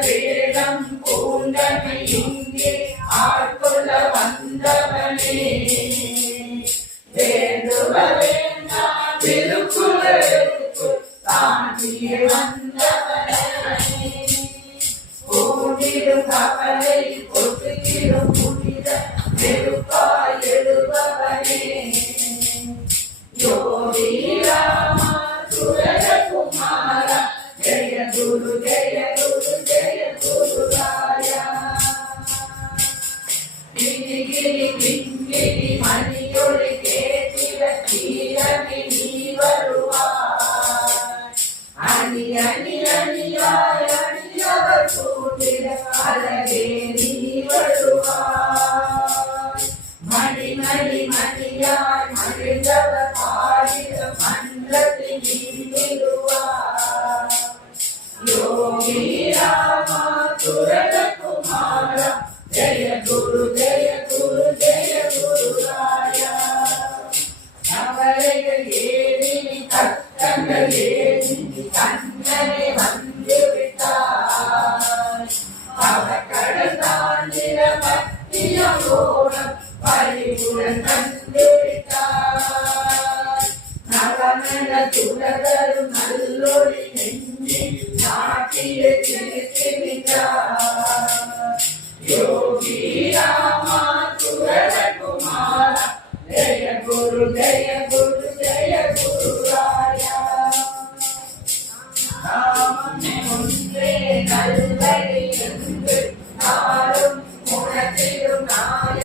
வேடம் பூண்டனை இங்கே ஆட்கொள்ள வந்தவனே வேண்டுவ வேண்டாம் திருக்குறளுக்கு தாண்டிய வந்தவனே பூண்டிடும் கவலை பொசுகிடும் புனித நெருப்பாய் எழுபவனே யோகி ராமா சுரத குமாரா ஜெய குரு ஜெய குரு ஜெய குரு ராயா கிரிகிரி கிங்கிரி மணியொளி கேட்டிட தீரவி நீ வருவாய் அணி அணி அணியாய் அணியவர் கூட்டிட அழகே நீ வருவாய் மணி மணி மணியாய் மகிழ்ந்தவர் பாடிட மன்றத்தில் நீ வருவாய் யோகி ராமா சுரத குமாரா ஜெய குரு ஜெய குரு ஜெய குரு ராயா நவரைகள் ஏறி கட்டங்கள் ஏறி கண்ணனை வந்து விட்டாய் அவ கடல் தாண்டிட பத்தியம் ஓடம் பறிவுடன்